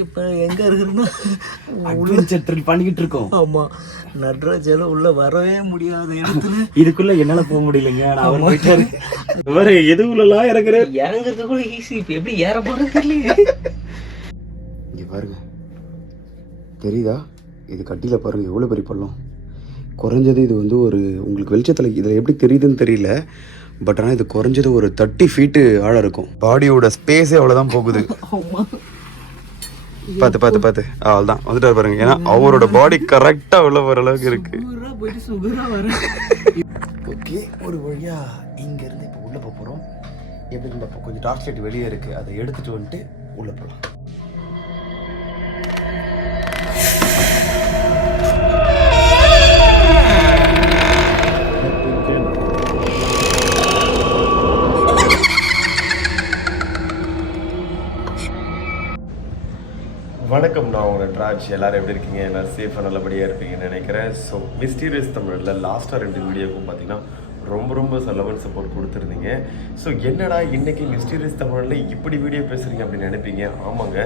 இப்போ எங்கே இருக்கிறோன்னா adventure drill பண்ணிக்கிட்டு இருக்கோம். ஆமாம், நட்ராஜால உள்ளே வரவே முடியாத இடத்துல இதுக்குள்ளே என்னால் போக முடியலைங்க. நான் அவர் போயிட்டாரு. வேறு எதுவுலலாம் இறங்குறேன். இறங்குறது கூட ஈஸி, இப்போ எப்படி ஏற போகிறது தெரியல. இங்கே பாருங்க, தெரியுதா? இது கட்டியில் பாருங்கள் எவ்வளோ பெரிய பள்ளம். குறைஞ்சது இது வந்து ஒரு உங்களுக்கு வெளிச்சத்தில் இதில் எப்படி தெரியுதுன்னு தெரியல, பட் ஆனால் இது குறைஞ்சது ஒரு 30 ஃபீட்டு ஆழம் இருக்கும். பாடியோட ஸ்பேஸே அவ்வளோதான் போகுது. பார்த்து பார்த்து பார்த்து அவ்வளோதான் வந்துட்டார் பாருங்க. ஏன்னா அவரோட பாடி கரெக்டாக உள்ள வர அளவுக்கு இருக்கு. ஓகே, ஒரு வழியா இங்கேருந்து இப்போ உள்ளே போக போகிறோம். எப்படி நம்ம இப்போ கொஞ்சம் டார்ச் லைட் வெளியே இருக்குது, அதை எடுத்துகிட்டு வந்துட்டு உள்ளே போகலாம். வணக்கம், நான் உங்களோட ட்ராஜ். எல்லோரும் எப்படி இருக்கீங்க? எல்லோரும் சேஃபாக நல்லபடியாக இருப்பீங்கன்னு நினைக்கிறேன். ஸோ மிஸ்டீரியஸ் தமிழில் லாஸ்ட்டாக 2 வீடியோக்கும் பார்த்தீங்கன்னா ரொம்ப லெவல் சப்போர்ட் கொடுத்துருந்தீங்க. ஸோ என்னடா இன்றைக்கி மிஸ்டீரியஸ் தமிழில் இப்படி வீடியோ பேசுகிறீங்க அப்படின்னு நினைப்பீங்க. ஆமாங்க,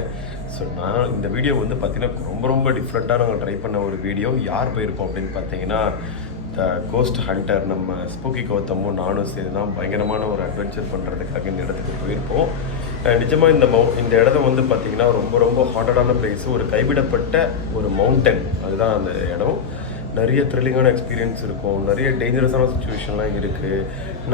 ஸோ நான் இந்த வீடியோ வந்து பார்த்தீங்கன்னா ரொம்ப டிஃப்ரெண்ட்டாக நாங்கள் ட்ரை பண்ண ஒரு வீடியோ. யார் போயிருப்போம் அப்படின்னு பார்த்தீங்கன்னா த கோஸ்ட் ஹண்டர், நம்ம ஸ்பூக்கி கௌதமும் நானும் சேர்ந்து தான் பயங்கரமான ஒரு அட்வென்ச்சர் பண்ணுறதுக்காக இந்த இடத்துக்கு போயிருப்போம். நிஜமாக இந்த இடம் வந்து பார்த்திங்கன்னா ரொம்ப ஹாண்டடான பிளேஸு, ஒரு கைவிடப்பட்ட ஒரு மவுண்டன், அதுதான் அந்த இடம். நிறைய த்ரில்லிங்கான எக்ஸ்பீரியன்ஸ் இருக்கும், நிறைய டேஞ்சரஸான சுச்சுவேஷன்லாம் இருக்குது,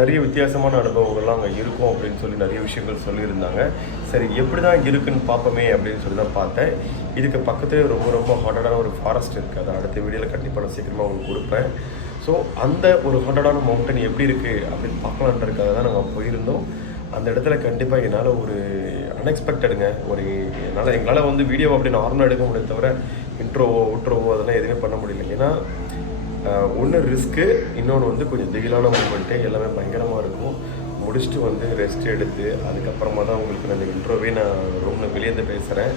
நிறைய வித்தியாசமான அனுபவங்கள்லாம் அங்கே இருக்கும் அப்படின்னு சொல்லி நிறைய விஷயங்கள் சொல்லியிருந்தாங்க. சரி, எப்படி தான் இருக்குன்னு பார்ப்போமே அப்படின்னு சொல்லி தான் பார்த்தேன். இதுக்கு பக்கத்துலேயே ரொம்ப ஹாண்டடான ஒரு ஃபாரஸ்ட் இருக்குது. அதை அடுத்த வீடியோவில் கண்டிப்பாக நான் சீக்கிரமாக உங்களுக்கு கொடுப்பேன். ஸோ அந்த ஒரு ஹாண்டடான மவுண்டன் எப்படி இருக்குது அப்படின்னு பார்க்கலான்றதுக்காக தான் நாங்கள் போயிருந்தோம். அந்த இடத்துல கண்டிப்பாக என்னால் ஒரு அன்எக்ஸ்பெக்டடுங்க, எங்களால் வந்து வீடியோ அப்படி நார்மலாக எடுக்க முடியும், தவிர இன்ட்ரோவோ அவுட்ரோவோ அதெல்லாம் எதுவுமே பண்ண முடியல. ஏன்னா ஒன்று ரிஸ்க்கு, இன்னொன்று வந்து கொஞ்சம் திகிலான மூமெண்ட்டு, எல்லாமே பயங்கரமாக இருக்கும். முடிச்சுட்டு வந்து ரெஸ்ட் எடுத்து அதுக்கப்புறமா தான் உங்களுக்கு நான் இந்த இன்ட்ரோவே நான் ரூமில் வெளியேந்து பேசுகிறேன்.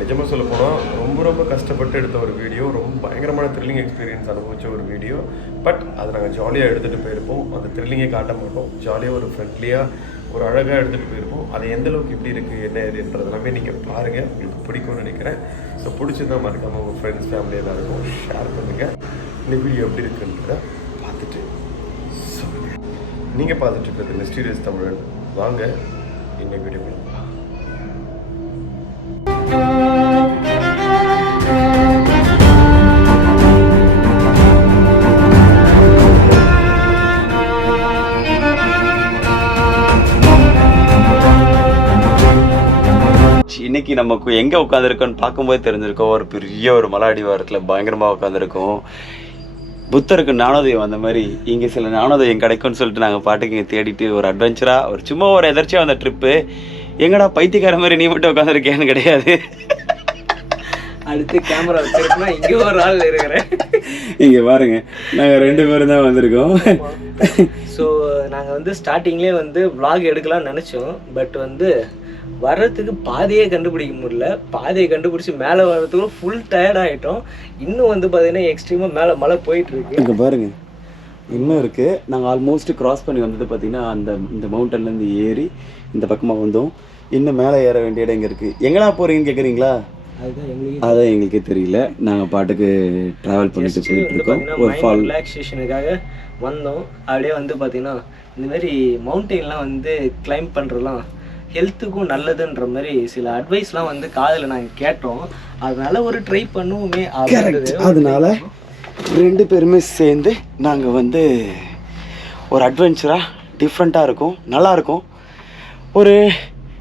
நிஜமாக சொல்ல போனால் ரொம்ப கஷ்டப்பட்டு எடுத்த ஒரு வீடியோ, ரொம்ப பயங்கரமான த்ரில்லிங் எக்ஸ்பீரியன்ஸ் அனுபவித்த ஒரு வீடியோ. பட் அதை நாங்கள் ஜாலியாக எடுத்துகிட்டு போயிருப்போம். அந்த த்ரில்லிங்கே காட்ட மாட்டோம், ஜாலியாக ஒரு ஃப்ரெண்ட்லியாக ஒரு அழகாக எடுத்துகிட்டு போயிருப்போம். அது எந்தளவுக்கு எப்படி இருக்குது என்ன ஏதுன்றதெல்லாமே நீங்கள் பாருங்கள், உங்களுக்கு பிடிக்கும்னு நினைக்கிறேன். ஸோ பிடிச்சதான் மறக்காமல் உங்கள் ஃப்ரெண்ட்ஸ் ஃபேமிலி எல்லாருக்கும் ஷேர் பண்ணுங்கள். இந்த வீடியோ எப்படி இருக்குன்றத பார்த்துட்டு சொல்லுங்கள். நீங்கள் பார்த்துட்டு இருக்கிறது மிஸ்டீரியஸ் தமிழன். வாங்க இன்னைக்கு வீடியோ பண்ணலாம். இன்னைக்கு நமக்கு எங்கே உட்காந்துருக்கோன்னு பார்க்கும்போது தெரிஞ்சிருக்கோம். ஒரு பெரிய ஒரு மலை அடிவாரத்தில் பயங்கரமாக உட்காந்துருக்கோம். புத்தருக்கு ஞானோதயம் அந்த மாதிரி இங்கே சில ஞானோதயம் கிடைக்கும்னு சொல்லிட்டு நாங்கள் பாட்டுக்கு இங்கே தேடிட்டு ஒரு அட்வென்ச்சராக சும்மா ஒரு எதர்ச்சியாக வந்த ட்ரிப்பு. எங்கடா பைத்தியக்கார மாதிரி நீ மட்டும் உட்காந்துருக்கேன்னு கிடையாது. அடுத்து கேமரா வச்சிருக்கா, இங்கே ஒரு ஆள் இருக்கிறேன். இங்கே பாருங்க, நாங்கள் 2 பேரும் தான் வந்திருக்கோம். ஸோ நாங்கள் வந்து ஸ்டார்டிங்லேயே வந்து vlog எடுக்கலாம்னு நினச்சோம். பட் வந்து வர்றதுக்கு பாதையே கண்டுபிடிக்க முடியல. பாதையை கண்டுபிடிச்சி மேலே வர்றதுக்கும் ஃபுல் டயர்ட் ஆகிட்டோம். இன்னும் வந்து பார்த்தீங்கன்னா எக்ஸ்ட்ரீமாக மேலே மழை போயிட்டுருக்கு. இங்கே பாருங்க, இன்னும் இருக்குது. நாங்கள் ஆல்மோஸ்ட் கிராஸ் பண்ணி வந்தது பார்த்தீங்கன்னா இந்த மவுண்டன்லேருந்து ஏறி இந்த பக்கமாக வந்தோம். இன்னும் மேலே ஏற வேண்டிய இடம் இங்கே இருக்குது. எங்கடா போகிறீங்கன்னு கேட்குறீங்களா? அதான் எங்களுக்கே தெரியல. நாங்கள் பாட்டுக்கு ட்ராவல் பண்ணிட்டு போயிட்டு இருக்கோம். ஒரு ஃபால் ரிலாக்ஸேஷனுக்காக வந்தோம். அப்படியே வந்து பார்த்தீங்கன்னா இந்த மாதிரி மவுண்டெயின்லாம் வந்து கிளைம் பண்ணுறதுலாம் ஹெல்த்துக்கும் நல்லதுன்ற மாதிரி சில அட்வைஸ்லாம் வந்து காதில் நாங்கள் கேட்டோம். அதனால ஒரு ட்ரை பண்ணுவோமே. அதனால 2 பேருமே சேர்ந்து நாங்கள் வந்து ஒரு அட்வென்ச்சராக டிஃப்ரெண்ட்டாக இருக்கும், நல்லாயிருக்கும். ஒரு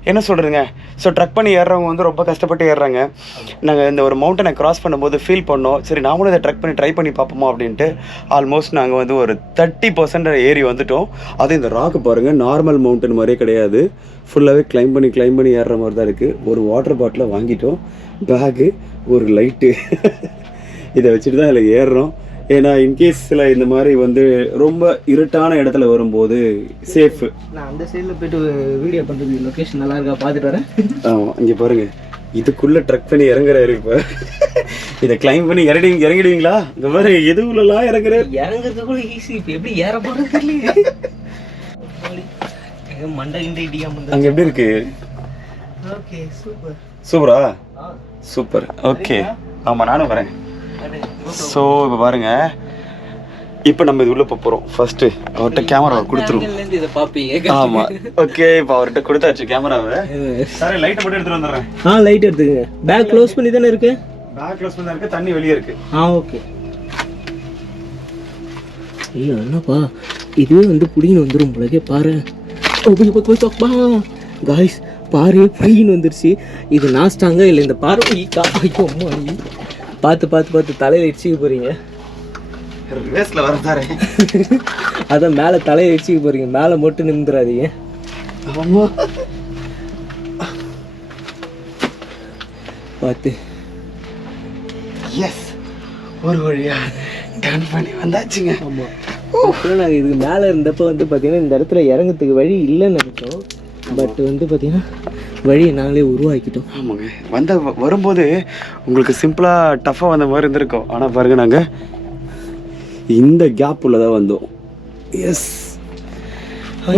என்ன சொல்கிறதுங்க, ஸோ ட்ரக் பண்ணி ஏறுறவங்க வந்து ரொம்ப கஷ்டப்பட்டு ஏறுறாங்க. நாங்கள் இந்த ஒரு மவுண்டனை கிராஸ் பண்ணும்போது ஃபீல் பண்ணோம், சரி நாமளும் இதை ட்ரை பண்ணி பார்ப்போமா அப்படின்ட்டு. ஆல்மோஸ்ட் நாங்கள் வந்து ஒரு 30% ஏறி வந்துட்டோம். அது இந்த ராக்கு பாருங்கள், நார்மல் மவுண்டன் மாதிரியே கிடையாது, ஃபுல்லாகவே கிளைம் பண்ணி ஏறுற மாதிரி தான் இருக்குது. ஒரு வாட்டர் பாட்டிலை வாங்கிட்டோம், பேகு, ஒரு லைட்டு, இதை வச்சுட்டு தான் இதில் ஏறுறோம். ஏன்னா இன்கேஸில் இந்த மாதிரி வந்து ரொம்ப இருட்டான இடத்துல வரும்போது சேஃபு. நான் அந்த சைடில் போய்ட்டு வீடியோ பண்ணுறது, லொக்கேஷன் நல்லா இருக்கா பார்த்துட்டு வரேன். ஆமாம், இங்கே பாருங்கள், இதுக்குள்ளே ட்ரக் பண்ணி இறங்குறாரு. இப்போ இதை கிளைம் பண்ணி இறங்கிடுவீங்களா? இந்த மாதிரி எதுவுலலாம் இறங்குறது கூட ஈஸி, இப்போ எப்படி ஏற போகிறது தெரியல. மண்டை இண்டியாம அங்கே எப்படி இருக்கு? ஓகே, சூப்பரா? சூப்பர். ஓகே, ஆமாம் நானும் வரேன். ஸோ இப்போ பாருங்க, இப்போ நம்ம இது உள்ள போகிறோம். ஃபர்ஸ்ட் அவர்கிட்ட கேமராவை கொடுத்துருவோம். இதை பார்ப்பீங்க. ஆமாம், ஓகே. இப்போ அவர்கிட்ட கொடுத்தாச்சு கேமராவை. சரி, லைட்டை மட்டும் எடுத்துகிட்டு வந்துடுறேன். லைட் எடுத்துக்கங்க. பேக் க்ளோஸ் பண்ணி தானே இருக்கு? பேக் க்ளோஸ் பண்ணி தான் இருக்கு, தண்ணி வெளியே இருக்கு. ஓகே. ஐயோ என்னப்பா, இதுவே வந்து புடின்னு வந்துடும் போலக்கே. பாரு காய்ஸ், பாரு புடின்னு வந்துருச்சு. இது நாஸ்டாங்க இல்லை இந்த பாரு. ஐயோ அம்மா, பார்த்து பார்த்து பார்த்து தலையில் இடிச்சிக்க போறீங்க. ரேஸ்ல வரதாரே. அதான் மேலே தலையை இடிச்சிக்க போறீங்க. மேலே மட்டும் நிமிந்துடாதீங்க. பார்த்து. எஸ், ஒரு வழியா டர்ன் பண்ணி வந்தாச்சுங்க. ஆமாம், அப்புறம் நாங்கள் இதுக்கு மேலே இருந்தப்போ வந்து பார்த்தீங்கன்னா இந்த இடத்துல இறங்கிறதுக்கு வழி இல்லைன்னு நினைச்சோம். பட் வந்து பார்த்தீங்கன்னா வழியை நாங்களே உருவாக்கிட்டோம். ஆமாங்க, வரும்போது உங்களுக்கு சிம்பிளாக டஃப்பாக வந்த மாதிரி இருந்திருக்கும். ஆனால் பாருங்க, நாங்கள் இந்த கேப் உள்ளதான் வந்தோம். Yes,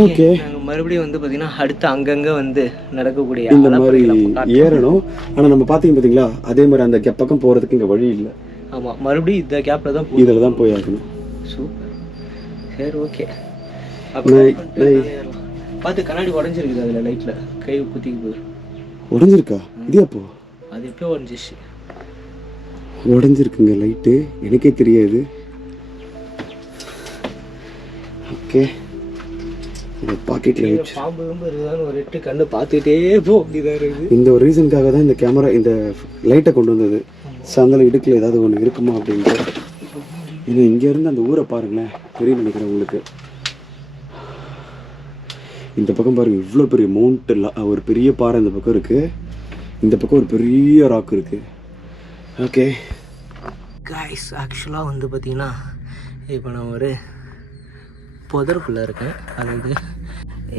okay. நாங்கள் மறுபடியும் வந்து பார்த்தீங்கன்னா அடுத்து அங்கங்கே வந்து நடக்கக்கூடிய இந்த மாதிரி ஏறணும். ஆனால் நம்ம பார்த்தீங்களா, அதே மாதிரி அந்த பக்கம் போகிறதுக்கு இங்கே வழி இல்லை. ஆமாம், மறுபடியும் இந்த கேப்பில் தான் இதில் தான் போய் ஆகணும். சூப்பர். சரி, ஓகே. அப்புறம் பார்த்து கண்ணாடி உடஞ்சிருக்குது. அதில் லைட்டில் கை குத்திக்கு போகுது. உடஞ்சிருக்கா? இது அப்போ அது எப்போ உடஞ்சிச்சு? உடஞ்சிருக்குங்க லைட்டு, எனக்கே தெரியாது. ஓகே, இந்த பாக்கெட்ல வச்சு பாம்பு இருக்குதான்னு ஒரு எட்டு கண்ணு பார்த்துட்டே போ வேண்டியதாக இருக்குது. இந்த ஒரு ரீசனுக்காக தான் இந்த கேமரா இந்த லைட்டை கொண்டு வந்தது. சாயந்தரம் இடுக்கில் ஏதாவது ஒன்று இருக்குமா அப்படின்ட்டு. இன்னும் இங்கேருந்து அந்த ஊரை பாருங்களேன், தெரியும் நினைக்கிறேன் உங்களுக்கு. இந்த பக்கம் பாருங்க, இவ்வளோ பெரிய மவுண்ட், ஒரு பெரிய பாறை இந்த பக்கம் இருக்குது. இந்த பக்கம் ஒரு பெரிய ராக் இருக்குது. ஓகே காய்ஸ், ஆக்சுவலாக வந்து பார்த்தீங்கன்னா இப்போ நான் ஒரு புதருக்குள்ளே இருக்கேன். அதாவது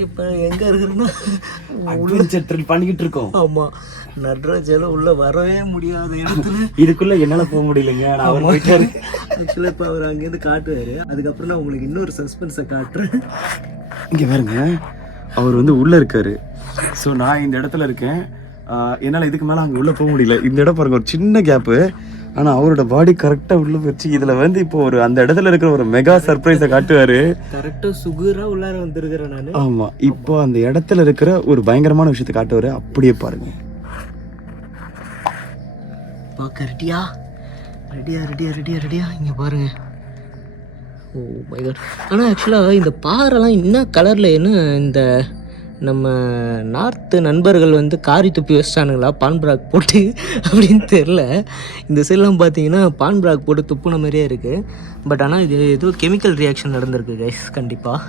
இப்போ எங்கே இருக்குன்னா அட்வென்ச்சர் பண்ணிக்கிட்டு இருக்கோம். ஆமாம், நட்ராஜால உள்ளே வரவே முடியாத இடத்துல இதுக்குள்ளே என்னால் போக முடியலைங்க. நான் அவர் போயிட்டாரு. ஆக்சுவலாக இப்போ அவர் அங்கேருந்து காட்டுவார். அதுக்கப்புறம் நான் உங்களுக்கு இன்னொரு சஸ்பென்ஸை காட்டுறேன். இங்கே பாருங்க, அவர் வந்து உள்ளே இருக்காரு. ஸோ நான் இந்த இடத்துல இருக்கேன். என்னால் இதுக்கு மேலே அங்கே உள்ளே போக முடியல. இந்த இடம் பாருங்க, ஒரு சின்ன கேப்பு. ஆனால் அவரோட பாடி கரெக்டாக உள்ளே போச்சு. இதில் வந்து இப்போ ஒரு அந்த இடத்துல இருக்கிற ஒரு மெகா சர்ப்ரைஸை காட்டுவார். கரெக்டாக சுகராக உள்ளார வந்துருக்கிறேன் நான். ஆமாம், இப்போ அந்த இடத்துல இருக்கிற ஒரு பயங்கரமான விஷயத்தை காட்டுவார். அப்படியே பாருங்க. பார்க்க ரெடியா ரெடியா ரெடியா ரெடியா ரெடியா இங்கே பாருங்க. Oh my God. ஆனால் ஆக்சுவலாக இந்த பாறைலாம் என்ன கலரில், என்ன இந்த நம்ம நார்த்து நண்பர்கள் வந்து காரி துப்பி வச்சிட்டானுங்களா பான் பிராக் போட்டு அப்படின்னு தெரில. இந்த சைட்லாம் பார்த்தீங்கன்னா பான் பிராக் போட்டு துப்புன மாதிரியே இருக்குது. பட் ஆனால் இது ஏதோ கெமிக்கல் ரியாக்ஷன் நடந்திருக்கு கைஸ், கண்டிப்பாக.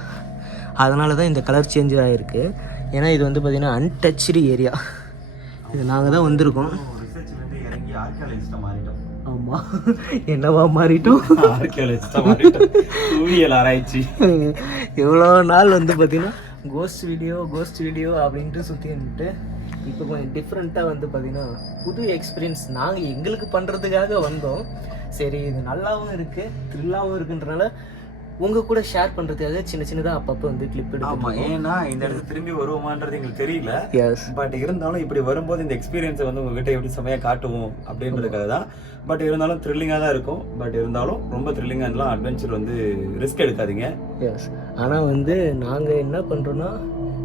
அதனால தான் இந்த கலர் சேஞ்ச் ஆகிருக்கு. ஏன்னா இது வந்து பார்த்திங்கன்னா அன்டச்டு ஏரியா. இது நாங்கள் தான் வந்திருக்கோம். ஆமாம், என்னவா மாறிட்டோம்? ஆராய்ச்சி. எவ்வளோ நாள் வந்து பார்த்தீங்கன்னா கோஸ்ட் வீடியோ அப்படின்ட்டு சுற்றி வந்துட்டு இப்போ கொஞ்சம் டிஃப்ரெண்ட்டாக வந்து பார்த்திங்கன்னா புது எக்ஸ்பீரியன்ஸ் நாங்கள் எங்களுக்கு பண்ணுறதுக்காக வந்தோம். சரி, இது நல்லாவும் இருக்குது, த்ரில்லாகவும் இருக்குன்றனால உங்கள் கூட ஷேர் பண்ணுறதுக்காக சின்ன சின்னதாக அப்பப்போ வந்து கிளிப் எடுத்து. ஆமாம், ஏன்னா இந்த இடத்துக்கு திரும்பி வருவோமான்றது எங்களுக்கு தெரியல. எஸ், பட் இருந்தாலும் இப்படி வரும்போது இந்த எக்ஸ்பீரியன்ஸை வந்து உங்ககிட்ட எப்படி செமையாக காட்டுவோம் அப்படின்றதுக்காக தான். பட் இருந்தாலும் த்ரில்லிங்காக தான் இருக்கும். பட் இருந்தாலும் ரொம்ப த்ரில்லிங்காக அட்வென்ச்சர் வந்து ரிஸ்க் எடுக்காதீங்க. எஸ், ஆனால் வந்து நாங்கள் என்ன பண்ணுறோன்னா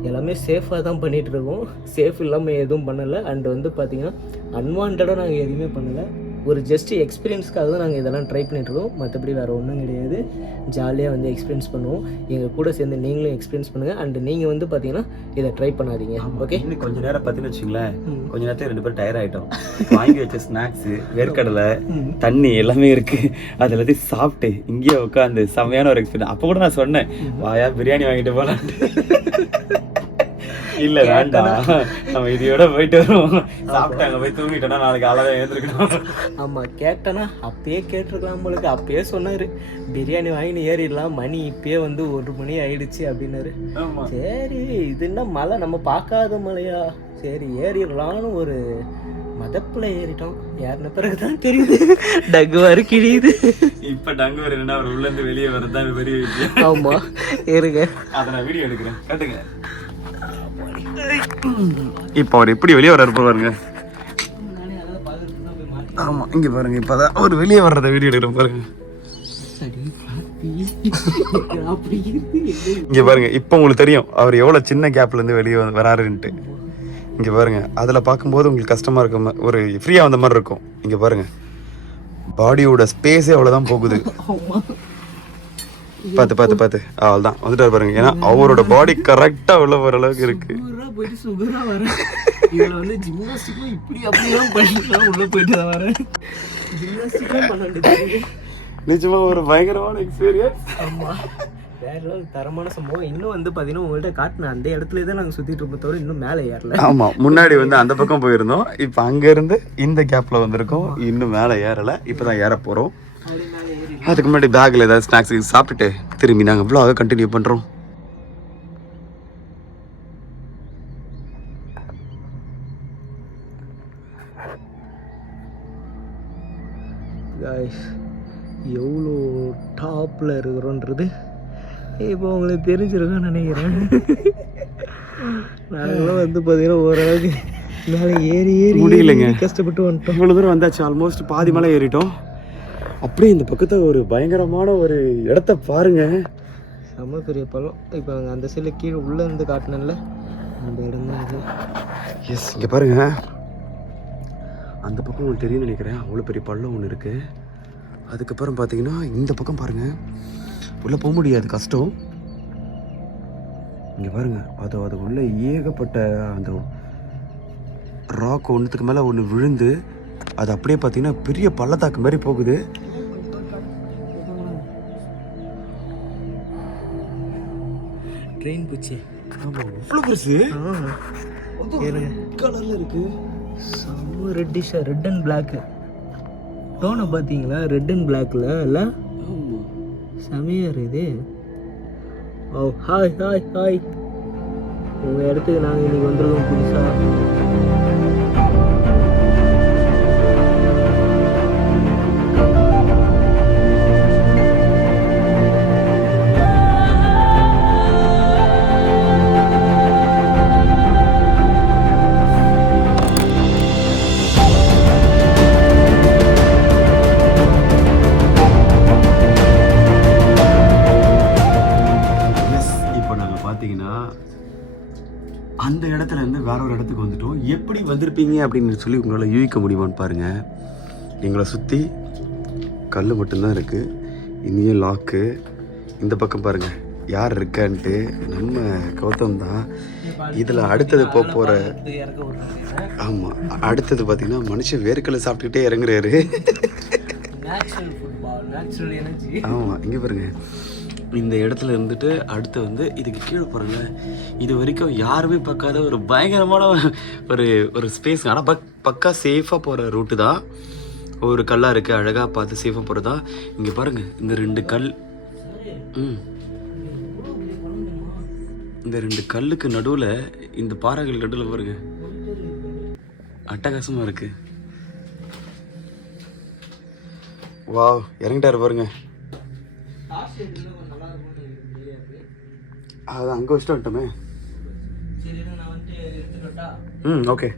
எல்லாமே சேஃபாக தான் பண்ணிகிட்டு இருக்கோம். சேஃப் இல்லாமல் எதுவும் பண்ணலை. அண்ட் வந்து பார்த்திங்கன்னா அன்வான்டாக நாங்கள் எதுவுமே பண்ணலை. ஒரு ஜஸ்ட் எக்ஸ்பீரியன்ஸ்க்காக தான் நாங்கள் இதெல்லாம் ட்ரை பண்ணிட்டுருக்கோம். மற்றபடி வேறு ஒன்றும் கிடையாது. ஜாலியாக வந்து எக்ஸ்பீரியன்ஸ் பண்ணுவோம். எங்கள் கூட சேர்ந்து நீங்களும் எக்ஸ்பீரியன்ஸ் பண்ணுங்கள். அண்ட் நீங்கள் வந்து பார்த்தீங்கன்னா இதை ட்ரை பண்ணாதீங்க. ஓகே, இன்னும் கொஞ்சம் நேரம் பார்த்தீங்கன்னு வச்சுங்களேன், கொஞ்ச நேரத்தில் 2 பேரும் டயர் ஆகிட்டோம். வாங்கி வச்ச ஸ்நாக்ஸு, வேர்க்கடலை, தண்ணி எல்லாமே இருக்குது. அது எல்லாத்தையும் சாப்பிட்டு இங்கேயே உட்காந்து செம்மையான ஒரு எக்ஸ்பீரியன்ஸ். அப்போ கூட நான் சொன்னேன், வாயா பிரியாணி வாங்கிட்டு போகலான்ட்டு. இல்லை வேண்டாம், நம்ம இதையோட போயிட்டு வரோம். சாப்பிட்டு அங்கே போய் தூங்கிட்டோம்னா நாளைக்கு அளவே எழுந்திருக்கணும். ஆமாம், கேட்டேன்னா அப்பயே கேட்டிருக்கலாம் உங்களுக்கு. அப்பயே சொன்னார் பிரியாணி வாங்கின்னு ஏறிடலாம், மணி இப்பயே வந்து 1 மணி ஆயிடுச்சு அப்படின்னாரு. சரி, இது என்ன மலை, நம்ம பார்க்காத மலையா, சரி ஏறிடலான்னு ஒரு மதப்பில் ஏறிட்டோம். ஏறின பிறகுதான் தெரியுது டங்கு வர கிழியுது. இப்போ டங்கு வர என்ன, அவர் உள்ளேருந்து வெளியே வரதான் பெரிய விஷயம். ஆமாம், ஏறுங்க, அதை நான் வீடியோ எடுக்கிறேன், கேட்டுங்க. இப்போ அவர் எப்படி வெளியே வர பாருங்க. ஆமாம் இங்கே பாருங்கள் இப்போ தான் ஒரு வெளியே வர்றத வீடியோ எடுக்கிறோம் பாருங்க. இங்கே பாருங்க இப்போ உங்களுக்கு தெரியும் அவர் எவ்வளோ சின்ன கேப்லேருந்து வெளியே வராருன்ட்டு. இங்கே பாருங்க அதில் பார்க்கும்போது உங்களுக்கு கஷ்டமாக இருக்க ஒரு ஃப்ரீயாக வந்த மாதிரி இருக்கும். இங்கே பாருங்க பாடியோட ஸ்பேஸே அவ்வளோதான் போகுது. பார்த்து அவள் தான் வந்துட்டார் பாருங்க. ஏன்னா அவரோட பாடி கரெக்டாக உள்ள போகிற அளவுக்கு இருக்கு. போயிட்டு சுகரா வரேன். இதில் வந்து ஜிம்னாஸ்டிக்கும் இப்படி அப்படிலாம் பண்ணிக்கலாம் உள்ள போயிட்டு தான் வரேன். ஜிம்னாஸ்டிக்கும் பண்ண வேண்டியது நிஜமா ஒரு பயங்கரமான எக்ஸ்பீரியன்ஸ். ஆமாம் வேற தரமான சம்பவம். இன்னும் வந்து பார்த்தீங்கன்னா உங்கள்கிட்ட காட்டினேன் அந்த இடத்துல தான் நாங்கள் சுற்றிட்டு இருப்போம் தவிர இன்னும் மேலே ஏறல. ஆமாம் முன்னாடி வந்து அந்த பக்கம் போயிருந்தோம். இப்போ அங்கேருந்து இந்த கேப்பில் வந்திருக்கோம். இன்னும் மேலே ஏறலை. இப்போ தான் ஏற போகிறோம். அதுக்கு முன்னாடி பேக்கில் ஏதாவது ஸ்நாக்ஸ் சாப்பிட்டுட்டு திரும்பி நாங்கள் vlog கண்டினியூ பண்ணுறோம். எவ்வளோ டாப்பில் இருக்கிறோன்றது இப்போ உங்களுக்கு தெரிஞ்சிருக்குன்னு நினைக்கிறேன். நாங்களும் வந்து பார்த்தீங்கன்னா ஓரளவுக்கு மேலே ஏறி முடியலைங்க, கஷ்டப்பட்டு வந்துட்டோம். இவ்வளோ தூரம் வந்தாச்சு. ஆல்மோஸ்ட் பாதி மேலே ஏறிட்டோம். அப்படியே இந்த பக்கத்தில் ஒரு பயங்கரமான ஒரு இடத்த பாருங்க. செம்ம பெரிய பள்ளம். இப்போ அந்த சைடில் கீழே உள்ளே இருந்து காட்டினேன்ல அந்த இடம் தான் இது. எஸ் இங்கே பாருங்க அந்த பக்கம் உங்களுக்கு தெரியும்னு நினைக்கிறேன். அவ்வளோ பெரிய பள்ளம் ஒன்று இருக்குது. அதுக்கப்புறம் பார்த்தீங்கன்னா இந்த பக்கம் பாருங்கள் உள்ளே போக முடியாது, கஷ்டம். இங்கே பாருங்கள் அது உள்ளே ஏகப்பட்ட அந்த ராக் ஒன்றுத்துக்கு மேலே ஒன்று விழுந்து அது அப்படியே பார்த்தீங்கன்னா பெரிய பள்ளத்தாக்கு மாதிரி போகுது. ட்ரெயின் பூச்சி. ஆமாம் இவ்வளோ பெருசு கலரில் இருக்குது. செம்ம ரெட்டிஷாக ரெட் அண்ட் பிளாக்கு டோனை பார்த்தீங்களா? ரெட் அண்ட் பிளாக்கில் இல்லை செமையாக இருக்குது. ஓ ஹாய் ஹாய் ஹாய். உங்கள் இடத்துக்கு நாங்கள் இன்றைக்கி வந்துருக்கோம் புதுசாக. அந்த இடத்துல இருந்து வேற ஒரு இடத்துக்கு வந்துட்டோம். எப்படி வந்திருப்பீங்க அப்படின்னு சொல்லி உங்களால் யூகிக்க முடியுமான்னு பாருங்கள். எங்களை சுற்றி கல் மட்டும்தான் இருக்குது. இனியும் லாக்கு. இந்த பக்கம் பாருங்கள் யார் இருக்கான்ட்டு. நம்ம கௌதம் தான். இதில் அடுத்தது போகிற ஆமாம் அடுத்தது பார்த்தீங்கன்னா மனுஷன் வேர்க்கலை சாப்பிட்டுக்கிட்டே இறங்குறாரு. ஆமாம் இங்கே பாருங்கள் இந்த இடத்துல இருந்துட்டு அடுத்து வந்து இதுக்கு கீழே போகிறாங்க. இது வரைக்கும் யாருமே பார்க்காத ஒரு பயங்கரமான ஒரு ஸ்பேஸ். ஆனால் பக்கா சேஃபாக போகிற ரூட்டு தான். ஒரு கல்லாக இருக்குது அழகாக பார்த்து சேஃபாக போகிறதா. இங்கே பாருங்கள் இந்த 2 கல். இந்த 2 கல்லுக்கு நடுவில் இந்த பாறைகள் நடுவில் பாருங்க அட்டகாசமாக இருக்குது. வாவ் இறங்கிட்டாரு பாருங்க. அது அங்கே வச்சுட்டு வந்துட்டோமே. ஓகே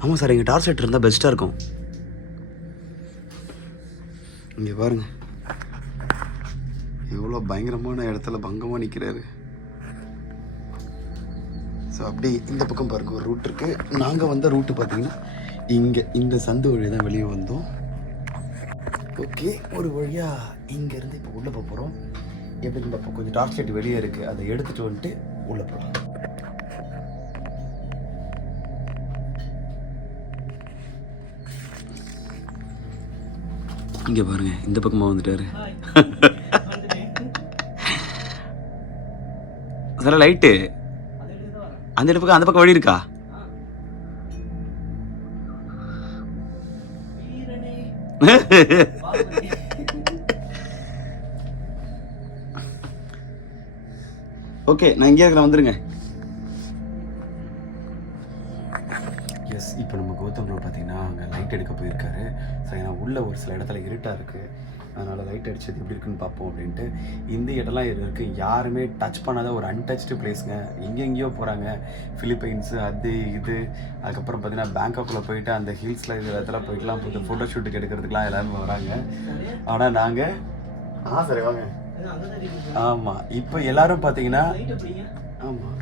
ஆமாம் சார், எங்கள் டார்ச் லைட் இருந்தால் பெஸ்ட்டாக இருக்கும். இங்கே பாருங்க எவ்வளோ பயங்கரமான இடத்துல பங்கமாக நிற்கிறாரு. ஸோ அப்படி இந்த பக்கம் பாருங்கள் ஒரு ரூட் இருக்குது. நாங்கள் வந்த ரூட்டு பார்த்தீங்கன்னா இங்கே இந்த சந்து வழி தான் வெளியே வந்தோம். ஓகே ஒரு வழியாக இங்கேருந்து இப்போ உள்ளே போகிறோம். எப்படி இந்த இப்போ கொஞ்சம் டார்ச் லைட் வெளியே இருக்குது, அதை எடுத்துகிட்டு வந்துட்டு உள்ளே போகலாம். இங்கே பாருங்க இந்த பக்கமாக வந்துட்டாரு. சார் லைட்டு அந்த பக்கம் அந்த பக்கம் வழி இருக்கா? ஓகே நான் இங்கே இருக்கிறேன், வந்துருங்க. எஸ் இப்போ நம்ம கௌதம்ல பார்த்தீங்கன்னா அங்கே லைட் எடுக்க போயிருக்காரு. ஸோ ஏன்னா உள்ளே ஒரு சில இடத்துல இருட்டாக இருக்குது. அதனால் லைட் அடிச்சது எப்படி இருக்குன்னு பார்ப்போம் அப்படின்ட்டு. இந்த இடம்லாம் இருக்குது, யாருமே டச் பண்ணாத ஒரு அன்டச்டு பிளேஸுங்க. எங்கெங்கேயோ போகிறாங்க, ஃபிலிப்பைன்ஸு அது இது. அதுக்கப்புறம் பார்த்தீங்கன்னா பேங்காக்கில் போயிட்டு அந்த ஹில்ஸில் இது இடத்துல போய்ட்டுலாம் போட்டு ஃபோட்டோ ஷூட்டுக்கு எடுக்கிறதுக்குலாம் எல்லாருமே வராங்க. ஆனால் நாங்கள் சரி வாங்க. ஆமாம், இப்போ எல்லோரும் பார்த்தீங்கன்னா ஆமாம்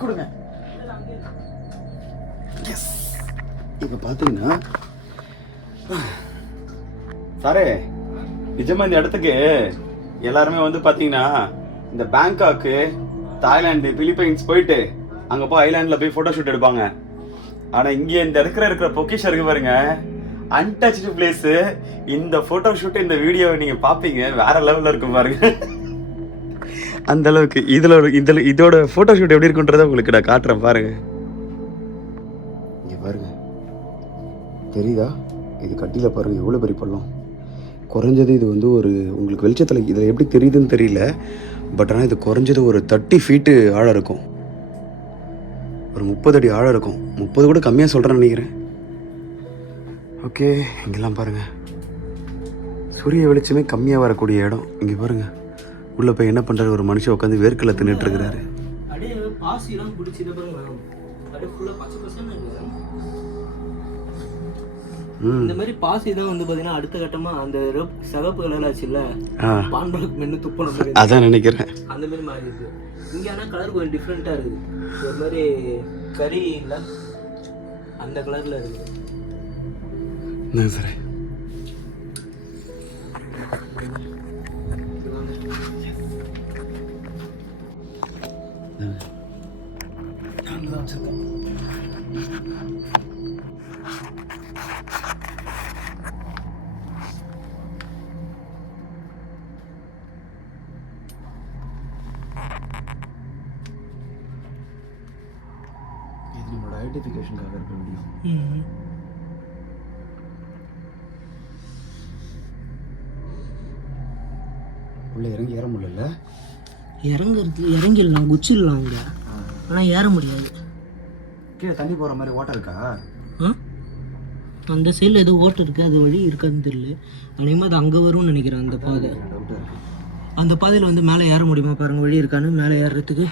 கொடுங்க. எஸ், இப்போ பார்த்தீங்கன்னா சாரே நிஜமாக இந்த இடத்துக்கு எல்லாருமே வந்து பார்த்தீங்கன்னா இந்த பேங்காக்கு, தாய்லாந்து, பிலிப்பைன்ஸ் போயிட்டு அங்கே போய் ஐலாண்டில் போய் ஃபோட்டோ ஷூட் எடுப்பாங்க. ஆனால் இங்கே இந்த இருக்கிற பொக்கிஷம் இருக்கு பாருங்க, அன்டச்டு பிளேஸு. இந்த ஃபோட்டோ ஷூட், இந்த வீடியோவை நீங்கள் பார்ப்பீங்க, வேற லெவலில் இருக்கும் பாருங்க. அந்த அளவுக்கு இதோட ஃபோட்டோ ஷூட் எப்படி இருக்குன்றதை உங்களுக்கு நான் காட்டுறேன் பாருங்க. இங்கே பாருங்க, தெரியுதா? இது கட்டியில் பாருங்க எவ்வளோ பெரிய பள்ளம். குறைஞ்சது இது வந்து ஒரு உங்களுக்கு வெளிச்சத்தில் இதில் எப்படி தெரியுதுன்னு தெரியல, பட் ஆனால் இது குறைஞ்சது ஒரு 30 ஃபீட்டு ஆழம் இருக்கும், ஒரு 30 அடி ஆழம் இருக்கும். 30 கூட கம்மியாக சொல்கிறேன்னு நினைக்கிறேன். ஓகே, இங்கெல்லாம் பாருங்கள், சூரிய வெளிச்சமே கம்மியாக வரக்கூடிய இடம். இங்கே பாருங்கள், உள்ளே போய் என்ன பண்ணுறாரு, ஒரு மனுஷன் உட்காந்து வேர்க்கலை தின்னுட்டு இருக்கிறாரு. இந்த மாதிரி பாசி தான் வந்து பாத்தீங்கன்னா அடுத்த கட்டமா அந்த சிவப்பு கலர் ஆச்சுல்ல, பாண்டோக்கு மென்னு துப்பணும் அதான் நினைக்கிறேன். அந்த மாதிரி மாறி இருக்கு. இங்க ஆனா கலர் கொஞ்சம் டிஃப்ரெண்டா இருக்குது, ஒரு மாதிரி கறி இல்ல அந்த கலர்ல இருக்கு. சரி, இது நம்மளோட ஐடென்டிஃபிகேஷனுக்காக இருக்க முடியும். உள்ள இறங்கி ஏற முடியல. இறங்கிடலாம், குச்சிடலாம் இங்க, ஆனா ஏற முடியாது. கீழே தண்ணி போகிற மாதிரி ஓட்டம் இருக்கா? அந்த சைடில் ஏதோ ஓட்டம் இருக்குது, அது வழி இருக்கான்னு தெரியல. அநேகமாக அது அங்கே வரும்னு நினைக்கிறேன். அந்த பாதை, அந்த பாதையில் வந்து மேலே ஏற முடியுமா பாருங்க, வழி இருக்கான்னு மேலே ஏறுறதுக்கு.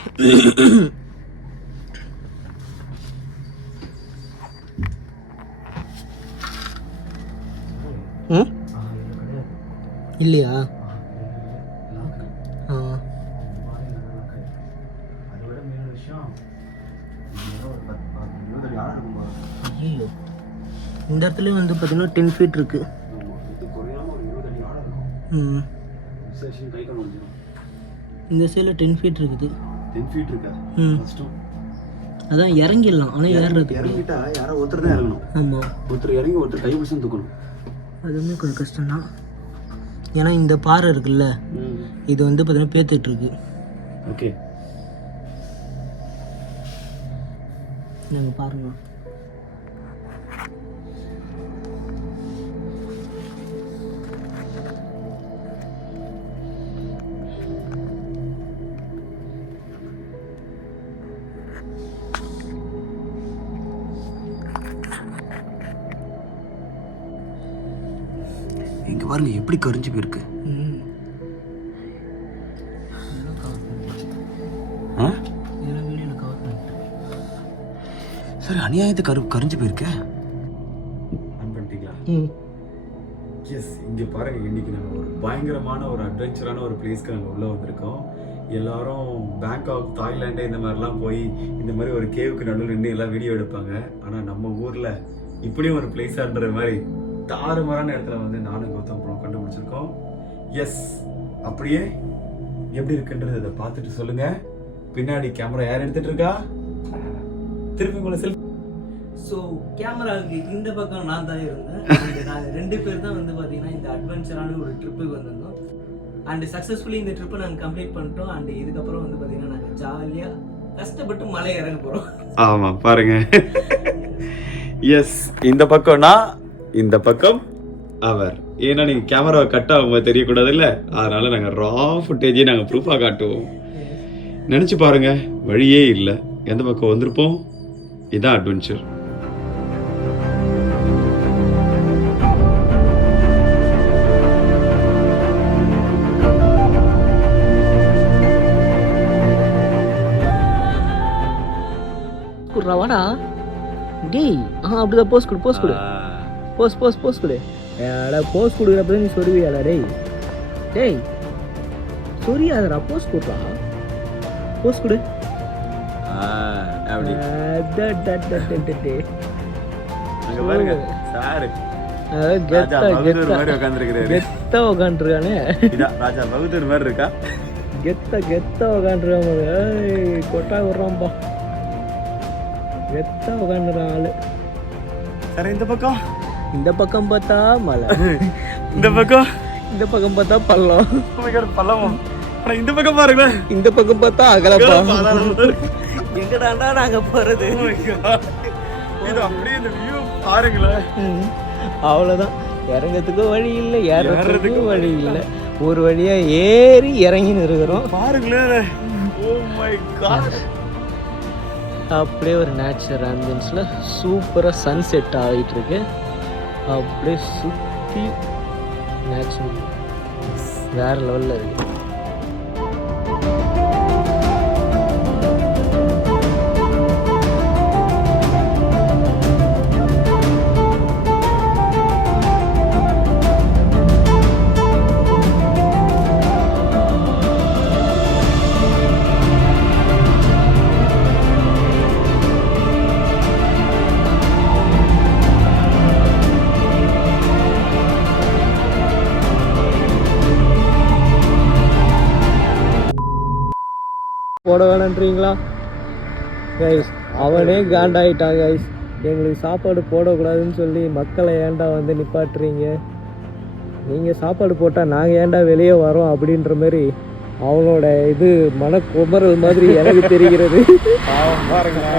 இல்லையா? ஐயோ, இந்த இடத்துல வந்து பார்த்தீங்கன்னா 10 ஃபீட் இருக்கு. இந்த சைடில் 10 ஃபீட் இருக்குது. 10 ஃபீட் இருக்கா? அதான் இறங்கிடலாம், ஆனால் ஏறுறது இறங்கிட்டா யாரோ ஒருத்தர் தான் இறங்கணும். ஆமாம், ஒருத்தர் இறங்கி ஒருத்தர் கை பிடிச்சி தூக்கணும். அது வந்து கொஞ்சம் கஷ்டம்தான். ஏன்னா இந்த பாறை இருக்குல்ல, இது வந்து பார்த்தீங்கன்னா பேத்துட்டு இருக்கு. ஓகே, நாங்கள் பாருங்க. இங்கே பாருங்க எப்படி கரிஞ்சு போயிருக்கு. சரி, அநியாயத்தை கரிஞ்சு போயிருக்க. பண்ணிட்டீங்களா? எஸ், இங்கே பாருங்க, இன்னைக்கு நாங்கள் ஒரு பயங்கரமான ஒரு அட்வென்ச்சரான ஒரு பிளேஸ்க்கு நாங்கள் உள்ளே வந்திருக்கோம். எல்லாரும் பேங்காக், தாய்லாண்டு இந்த மாதிரிலாம் போய் இந்த மாதிரி ஒரு கேவுக்கு நடுவில் நின்று எல்லாம் வீடியோ எடுப்பாங்க. ஆனால் நம்ம ஊரில் இப்படியும் ஒரு பிளேஸான்ற மாதிரி தாறுமாறான இடத்துல வந்து நானும் கௌதம் ப்ரோ கண்டுபிடிச்சிருக்கோம். எஸ், அப்படியே எப்படி இருக்குன்றது அதை பார்த்துட்டு சொல்லுங்க. பின்னாடி கேமரா யார் எடுத்துட்டு இருக்கா? திருப்பி உங்களை செல்ஃபி. ஸோ கேமராவுக்கு இந்த பக்கம் நான் தான் இருந்தேன். நாங்கள் 2 பேர் தான் வந்து பார்த்தீங்கன்னா இந்த அட்வென்ச்சரான ஒரு ட்ரிப்புக்கு வந்திருந்தோம். அண்ட் சக்ஸஸ்ஃபுல்லி இந்த ட்ரிப்பை நாங்கள் கம்ப்ளீட் பண்ணிட்டோம். அண்ட் இதுக்கப்புறம் வந்து பார்த்தீங்கன்னா நாங்கள் ஜாலியாக கஷ்டப்பட்டு மலை இறங்க போகிறோம். ஆமாம், பாருங்க. எஸ், இந்த பக்கம்னா இந்த பக்கம் அவர். ஏன்னா நீங்கள் கேமராவை கட் ஆகும்போது தெரியக்கூடாது இல்லை, அதனால நாங்கள் ரா ஃபுட்டேஜே நாங்கள் ப்ரூஃபாக காட்டுவோம். நினச்சி பாருங்க, வழியே இல்லை, எந்த பக்கம் வந்திருப்போம். இதுதான் அட்வென்ச்சர். வாடா டேய். அப்படிதான் போஸ் கொடு போஸ் கொடு. ஏடா போஸ் கொடுக்குறப்ப நீ சொருவியாடா டேய். டேய் சொரியாதடா, போஸ் கொடுறா. போஸ் கொடு. அப்படி டே. அங்க பாருங்க சார் கெத்தா மாதிரி உட்காந்துருக்கிறாரு. கெத்தா உட்காந்துருக்கானே. இதான் ராஜா பகதூர் மாதிரி இருக்கா. கெத்தா உட்காந்துருக்கான். கொட்டா விடுறான்பா. கெத்தா உட்காந்துருக்கான் ஆளு. சார் இந்த பக்கம் பார்த்தா மலை, இந்த பக்கம் பார்த்தா பள்ளம், பள்ளம். ஆனா இந்த பக்கம் பாருங்க, இந்த பக்கம் பார்த்தா அகலப்பா. எங்கடாண்டா நாங்க போறது? இது அப்படியே இந்த வியூ பாருங்களேன். அவ்வளவுதான். இறங்கறதுக்கும் வழி இல்லை, ஏறதுக்கும் வழி இல்லை. ஒரு வழியா ஏறி இறங்கின்னு இருக்கிறோம். பாருங்களேன். Oh my God. அப்படியே ஒரு நேச்சுரல் ஆம்பியன்ஸ்ல சூப்பரா சன்செட் ஆகிட்டு இருக்கு. அப்படியே சுத்தி நேச்சுரல் வேற லெவல்ல இருக்கு. போட வேணான்றீங்களா கைஸ்? அவனே காண்டாயிட்டான் கைஸ். எங்களுக்கு சாப்பாடு போடக்கூடாதுன்னு சொல்லி மக்களை ஏன்டா வந்து நிப்பாட்டுறீங்க? நீங்கள் சாப்பாடு போட்டால் நாங்கள் ஏன்டா வெளியே வரோம் அப்படின்ற மாதிரி அவனோட இது மனக்குமரல் மாதிரி எனக்கு தெரிகிறது. அதை பாருங்களா,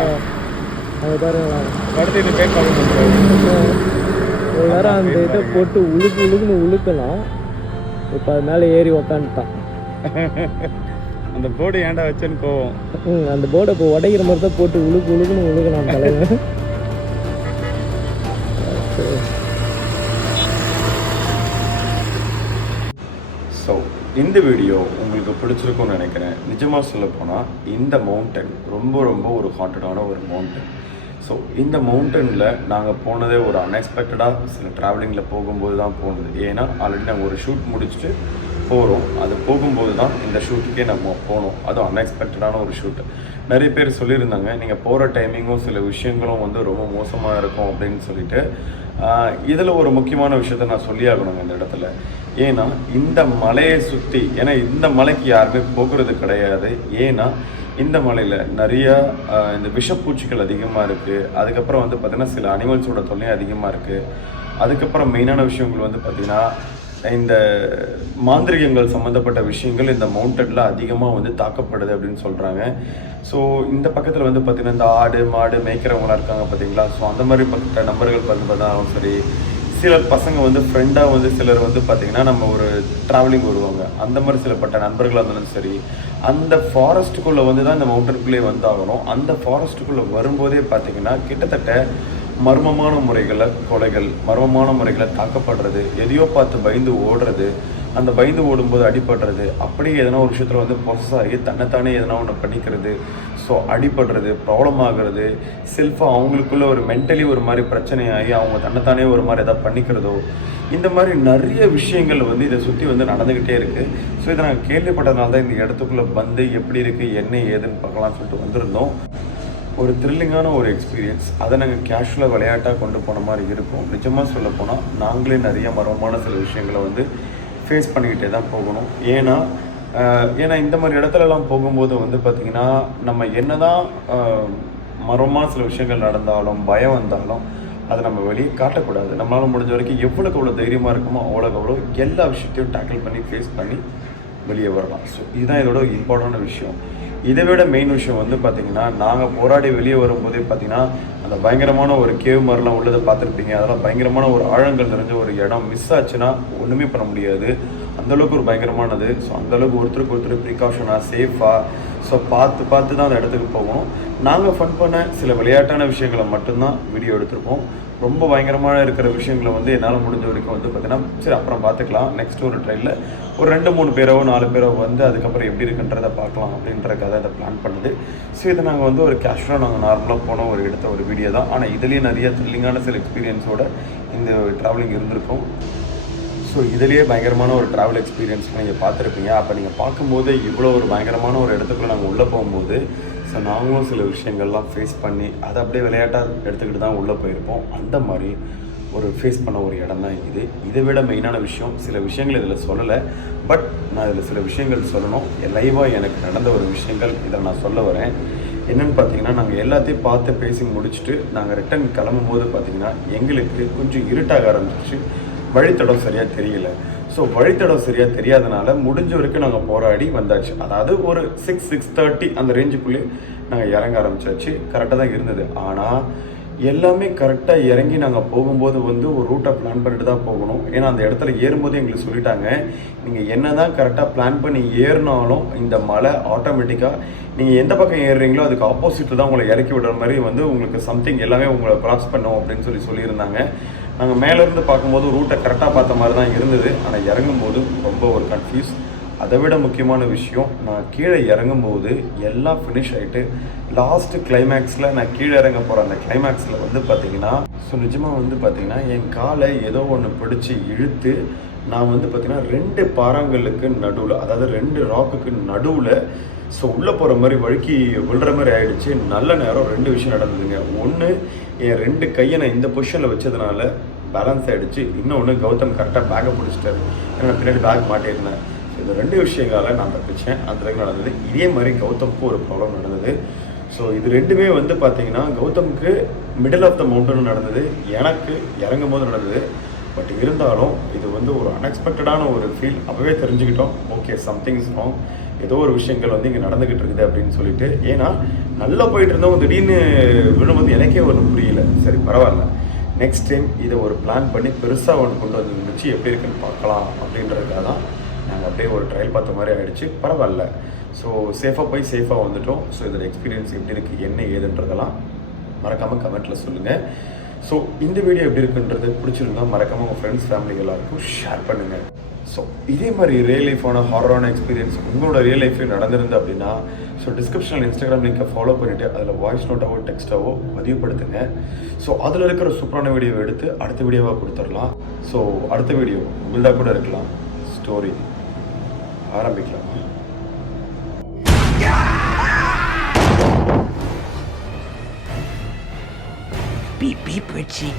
ஒரு நேரம் அந்த இதை போட்டு உழுக்குன்னு உழுக்கலாம். இப்போ அது மேலே ஏறி உக்காந்துட்டான். அந்த போர்டு ஏன்டா வச்சேன்னு கோவம். அந்த போர்டை இப்போ உடைக்கிற மாதிரி தான் போட்டு உழுக்குன்னு உழுகலாம் தலைவன். ஸோ இந்த வீடியோ உங்களுக்கு பிடிச்சிருக்கும்னு நினைக்கிறேன். நிஜமாக சொல்ல போனால் இந்த மவுண்டன் ரொம்ப ரொம்ப ஒரு ஹாண்டடான ஒரு மவுண்டன். ஸோ இந்த மவுண்டனில் நாங்கள் போனதே ஒரு அன்எக்ஸ்பெக்டடாக சில ட்ராவலிங்கில் போகும்போது தான் போனது. ஏன்னா ஆல்ரெடி நாங்கள் ஒரு ஷூட் முடிச்சுட்டு போகிறோம். அது போகும்போது தான் இந்த ஷூட்டுக்கே நம்ம போனோம். அதுவும் அன்எக்ஸ்பெக்டடான ஒரு ஷூட்டு. நிறைய பேர் சொல்லியிருந்தாங்க நீங்கள் போகிற டைமிங்கும் சில விஷயங்களும் வந்து ரொம்ப மோசமாக இருக்கும் அப்படின்னு சொல்லிட்டு. இதில் ஒரு முக்கியமான விஷயத்த நான் சொல்லி ஆகணுங்க இந்த இடத்துல. ஏன்னா இந்த மலையை சுற்றி, ஏன்னா இந்த மலைக்கு யாருமே போகிறது கிடையாது. ஏன்னா இந்த மலையில் நிறையா இந்த விஷப்பூச்சிகள் அதிகமாக இருக்குது. அதுக்கப்புறம் வந்து பார்த்திங்கன்னா சில அனிமல்ஸோட தொல்லையும் அதிகமாக இருக்குது. அதுக்கப்புறம் மெயினான விஷயங்கள் வந்து பார்த்திங்கன்னா இந்த மாந்திரிகங்கள் சம்மந்தப்பட்ட விஷயங்கள் இந்த மவுண்டனில் அதிகமாக வந்து தாக்கப்படுது அப்படின்னு சொல்கிறாங்க. ஸோ இந்த பக்கத்தில் வந்து பார்த்திங்கன்னா இந்த ஆடு மாடு மேய்க்கிறவங்களாம் இருக்காங்க பார்த்தீங்களா. ஸோ அந்த மாதிரி பட்ட நபர்கள் பார்த்தாலும் சரி, சில பசங்க வந்து ஃப்ரெண்டாக வந்து சிலர் வந்து பார்த்திங்கன்னா நம்ம ஒரு ட்ராவலிங் வருவாங்க. அந்த மாதிரி சில பட்ட நண்பர்களாக இருந்தாலும் சரி, அந்த ஃபாரஸ்ட்டுக்குள்ளே வந்து தான் இந்த மவுண்டனுக்குள்ளே வந்தாகணும். அந்த ஃபாரஸ்ட்டுக்குள்ளே வரும்போதே பார்த்திங்கன்னா கிட்டத்தட்ட மர்மமான முறைகளை கொலைகள், மர்மமான முறைகளை தாக்கப்படுறது, எதையோ பார்த்து பயந்து ஓடுறது, அந்த பயந்து ஓடும்போது அடிபடுறது, அப்படியே எதனா ஒரு விஷயத்தில் வந்து ப்ரொசஸ் ஆகி தன்னைத்தானே எதனா ஒன்று பண்ணிக்கிறது. ஸோ அடிபடுறது, ப்ராப்ளம் ஆகிறது, செல்ஃபாக அவங்களுக்குள்ள ஒரு மென்டலி ஒரு மாதிரி பிரச்சனையாகி அவங்க தன்னைத்தானே ஒரு மாதிரி எதாவது பண்ணிக்கிறதோ, இந்த மாதிரி நிறைய விஷயங்கள் வந்து இதை சுற்றி வந்து நடந்துக்கிட்டே இருக்குது. ஸோ இதை நாங்கள் கேள்விப்பட்டதுனால தான் இந்த இடத்துக்குள்ளே வந்து எப்படி இருக்குது என்ன ஏதுன்னு பார்க்கலாம்னு சொல்லிட்டு வந்திருந்தோம். ஒரு த்ரில்லிங்கான ஒரு எக்ஸ்பீரியன்ஸ். அதை நாங்கள் கேஷுவலாக விளையாட்டாக கொண்டு போன மாதிரி இருக்கும். நிஜமாக சொல்ல போனால் நாங்களே நிறைய மர்மமான சில விஷயங்களை வந்து ஃபேஸ் பண்ணிக்கிட்டே தான் போகணும். ஏன்னா இந்த மாதிரி இடத்துலலாம் போகும்போது வந்து பார்த்திங்கன்னா நம்ம என்ன தான் மர்மமான சில விஷயங்கள் நடந்தாலும் பயம் வந்தாலும் அதை நம்ம வெளியே காட்டக்கூடாது. நம்மளால் முடிஞ்ச வரைக்கும் எவ்வளோக்கு எவ்வளோ தைரியமாக இருக்குமோ அவ்வளோக்கு அவ்வளோ எல்லா விஷயத்தையும் டேக்கிள் பண்ணி ஃபேஸ் பண்ணி வெளியே வரலாம். ஸோ இதுதான் இதோட இம்பார்ட்டண்டான விஷயம். இதை விட மெயின் விஷயம் வந்து பார்த்திங்கன்னா நாங்கள் போராடி வெளியே வரும்போதே பார்த்திங்கன்னா அந்த பயங்கரமான ஒரு கேவ் மாதிரிலாம் உள்ளதை பார்த்துருப்பீங்க. அதெல்லாம் பயங்கரமான ஒரு ஆழங்கள் நிறைஞ்ச ஒரு இடம். மிஸ் ஆச்சுன்னா ஒன்றுமே பண்ண முடியாது. அந்தளவுக்கு ஒரு பயங்கரமானது. ஸோ அந்தளவுக்கு ஒருத்தருக்கு ஒருத்தர் ப்ரிகாஷனாக சேஃபாக ஸோ பார்த்து தான் அந்த இடத்துக்கு போகணும். நாங்கள் ஃபன் பண்ண சில விளையாட்டான விஷயங்களை மட்டும்தான் வீடியோ எடுத்திருப்போம். ரொம்ப பயங்கரமாக இருக்கிற விஷயங்களை வந்து என்னால் முடிஞ்ச வரைக்கும் வந்து பார்த்தீங்கன்னா சரி அப்புறம் பார்த்துக்கலாம், நெக்ஸ்ட் ஒரு ட்ரெயினில் ஒரு 2-3 பேரோ 4 பேரோ வந்து அதுக்கப்புறம் எப்படி இருக்குன்றதை பார்க்கலாம் அப்படின்றக்காக அதை பிளான் பண்ணுது. ஸோ இதை நாங்கள் வந்து ஒரு கேஷுவலாக நாங்கள் நார்மலாக போனோம் ஒரு எடுத்த ஒரு வீடியோ தான். ஆனால் இதுலேயே நிறைய த்ரில்லிங்கான சில எக்ஸ்பீரியன்ஸோட இந்த ட்ராவலிங் இருந்திருக்கும். ஸோ இதுலேயே பயங்கரமான ஒரு ட்ராவல் எக்ஸ்பீரியன்ஸ் நீங்கள் பார்த்துருப்பீங்க. அப்போ நீங்கள் பார்க்கும்போது இவ்வளோ ஒரு பயங்கரமான ஒரு இடத்துக்குள்ளே நாங்கள் உள்ளே போகும்போது ஸோ நாங்களும் சில விஷயங்கள்லாம் ஃபேஸ் பண்ணி அதை அப்படியே விளையாட்டாக எடுத்துக்கிட்டு தான் உள்ளே போயிருப்போம். அந்த மாதிரி ஒரு ஃபேஸ் பண்ண ஒரு இடம் தான் இது. இதை விட மெயினான விஷயம் சில விஷயங்கள் இதில் சொல்லலை, பட் நான் இதில் சில விஷயங்கள் சொல்லணும். லைவாக எனக்கு நடந்த ஒரு விஷயங்கள் இதில் நான் சொல்ல வரேன். என்னென்னு பார்த்தீங்கன்னா, நாங்கள் எல்லாத்தையும் பார்த்து பேசி முடிச்சுட்டு நாங்கள் ரிட்டன் கிளம்பும்போது பார்த்தீங்கன்னா எங்களுக்கு கொஞ்சம் இருட்டாக ஆரம்பிச்சிச்சு. வழித்தடம் சரியாக தெரியல. ஸோ வழித்தடம் சரியாக தெரியாதனால முடிஞ்ச வரைக்கும் நாங்கள் போராடி வந்தாச்சு. அதாவது ஒரு 6-6:30 அந்த ரேஞ்சுக்குள்ளே நாங்கள் இறங்க ஆரம்பிச்சாச்சு. கரெக்டாக தான் இருந்தது. ஆனால் எல்லாமே கரெக்டாக இறங்கி நாங்கள் போகும்போது வந்து ஒரு ரூட்டை பிளான் பண்ணிட்டு தான் போகணும். ஏன்னா அந்த இடத்துல ஏறும்போது எங்களுக்கு சொல்லிட்டாங்க, நீங்கள் என்ன தான் கரெக்டாக பிளான் பண்ணி ஏறினாலும் இந்த மலை ஆட்டோமேட்டிக்காக நீங்கள் எந்த பக்கம் ஏறுறீங்களோ அதுக்கு ஆப்போசிட்டில் தான் உங்களை இறக்கி விடுற மாதிரி வந்து உங்களுக்கு சம்திங் எல்லாமே உங்களை கிராஸ் பண்ணும் அப்படின்னு சொல்லியிருந்தாங்க. நாங்கள் மேலேருந்து பார்க்கும்போது ரூட்டை கரெக்டாக பார்த்த மாதிரி தான் இருந்தது. ஆனால் இறங்கும்போது ரொம்ப ஒரு கன்ஃபியூஸ். அதை விட முக்கியமான விஷயம், நான் கீழே இறங்கும்போது எல்லாம் ஃபினிஷ் ஆகிட்டு லாஸ்ட்டு கிளைமேக்ஸில் நான் கீழே இறங்க போகிற அந்த கிளைமேக்ஸில் வந்து பார்த்திங்கன்னா ஸோ நிஜமாக வந்து பார்த்திங்கன்னா என் காலை ஏதோ ஒன்று பிடிச்சி இழுத்து நான் வந்து பார்த்திங்கன்னா 2 பாறாங்கல்லுக்கு நடுவில், அதாவது 2 ராக்குக்கு நடுவில் ஸோ உள்ளே போகிற மாதிரி வழுக்கி விழுற மாதிரி ஆகிடுச்சு. நல்ல நேரம் 2 விஷயம் நடந்ததுங்க. ஒன்று, என் 2 கையை நான் இந்த பொசிஷனில் வச்சதுனால பேலன்ஸ் ஆகிடுச்சு. இன்னொன்று, கௌதம் கரெக்டாக பேக்கை பிடிச்சிட்டாரு. ஏன்னா பின்னாடி பேக் மாட்டியிருந்தேன். ஸோ இந்த 2 விஷயங்களால நான் தப்பிச்சேன். அந்த டைம் நடந்தது. இதே மாதிரி கௌதமுக்கு ஒரு ப்ராப்ளம் நடந்தது. ஸோ இது 2மே வந்து பார்த்தீங்கன்னா கௌதமுக்கு மிடில் ஆஃப் த மவுண்டன் நடந்தது, எனக்கு இறங்கும் போது நடந்தது. பட் இருந்தாலும் இது வந்து ஒரு அன்எக்ஸ்பெக்டடான ஒரு ஃபீல். அப்போவே தெரிஞ்சுக்கிட்டோம், ஓகே சம்திங் இஸ் ராங், ஏதோ ஒரு விஷயங்கள் வந்து இங்கே நடந்துக்கிட்டு இருக்குது அப்படின்னு சொல்லிட்டு. ஏன்னா நல்லா போயிட்டு இருந்தவங்க திடீர்னு விழும்போது எனக்கே ஒன்றும் புரியல. சரி பரவாயில்ல, நெக்ஸ்ட் டைம் இதை ஒரு பிளான் பண்ணி பெருசாக ஒன்று கொண்டு வந்து இருந்துச்சு, எப்படி இருக்குன்னு பார்க்கலாம் அப்படின்றதுக்காக தான் நாங்கள் அப்படியே ஒரு ட்ரையல் பார்த்த மாதிரி ஆகிடுச்சு. பரவாயில்ல, ஸோ சேஃபாக போய் சேஃபாக வந்துட்டோம். ஸோ இதோட எக்ஸ்பீரியன்ஸ் எப்படி இருக்குது, என்ன ஏதுன்றதெல்லாம் மறக்காமல் கமெண்ட்டில் சொல்லுங்கள். ஸோ இந்த வீடியோ எப்படி இருக்குன்றது பிடிச்சிருந்தா மறக்காமல் உங்கள் ஃப்ரெண்ட்ஸ் ஃபேமிலி எல்லாருக்கும் ஷேர் பண்ணுங்கள். ஸோ இதே மாதிரி ரியல் லைஃபான ஹாரரான எக்ஸ்பீரியன்ஸ் உங்களோட ரியல் லைஃப்லேயும் நடந்திருந்து அப்படின்னா ஸோ டிஸ்கிரிப்ஷனில் இன்ஸ்டாகிராம் லிங்கை ஃபாலோ பண்ணிவிட்டு அதில் வாய்ஸ் நோட்டாவோ டெக்ஸ்ட்டாவோ பதிவுப்படுத்துங்க. ஸோ அதில் இருக்கிற சூப்பரான வீடியோவை எடுத்து அடுத்த வீடியோவாக கொடுத்துடலாம். ஸோ அடுத்த வீடியோ உங்கள்தான் கூட இருக்கலாம். ஸ்டோரி ஆரம்பிக்கலாமா? Beep beep Richie.